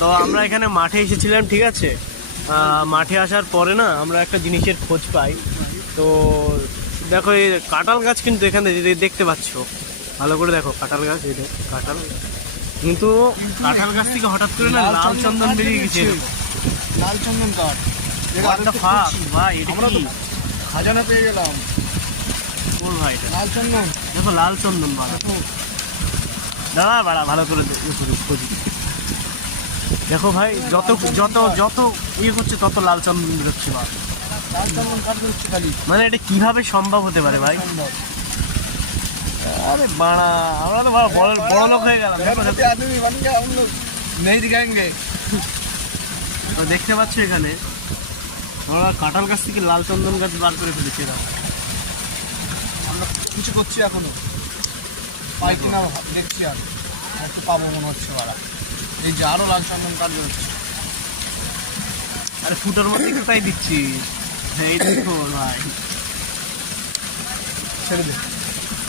তো আমরা এখানে মাঠে এসেছিলাম, ঠিক আছে। মাঠে আসার পরে না আমরা একটা জিনিসের খোঁজ পাই। তো দেখো এই কাঁঠাল গাছ কিন্তু এখানে দেখতে পাচ্ছ, ভালো করে দেখো কাঁঠাল গাছ, এই দেখো কাঁঠাল। কিন্তু কাঁঠাল গাছ থেকে হঠাৎ করে না লাল চন্দন বেরিয়ে গেছে। লাল চন্দন কাঠ ভাই এটা আমরা তো কি খাজানা পেয়ে গেলাম। কোন ভাই এটা? লাল চন্দন দেখো লাল চন্দন বাড়া, দাঁড়া বাড়া ভালো করে খুঁজি। দেখো ভাই যত যত যত ইয়ে করছে তত লাল চন্দন বেরোচ্ছে বা, লাল চন্দন কাঠ বেরোচ্ছে খালি। মানে এটা কিভাবে সম্ভব হতে পারে ভাই? আরে বাড়া আমরা তো বড় বড় লোক হয়ে গেলাম। আদমি বন গয়া हम लोग नहीं दिखाएंगे। তো দেখতে পাচ্ছ এখানে আমরা কাঁঠাল গাছ থেকে লাল চন্দন গাছ বার করে ফেলেছি। আমরা কিছু করছি এখনো, পাই কিনা দেখছি, আর একটু পাবো মনে হচ্ছে ওরা। এই যে আরো লাল চন্দন কাঠ বেরোচ্ছে। আরে ফুটোর মধ্যে কোথায় দিচ্ছি? এই দেখো ভাই, ছেড়ে দে।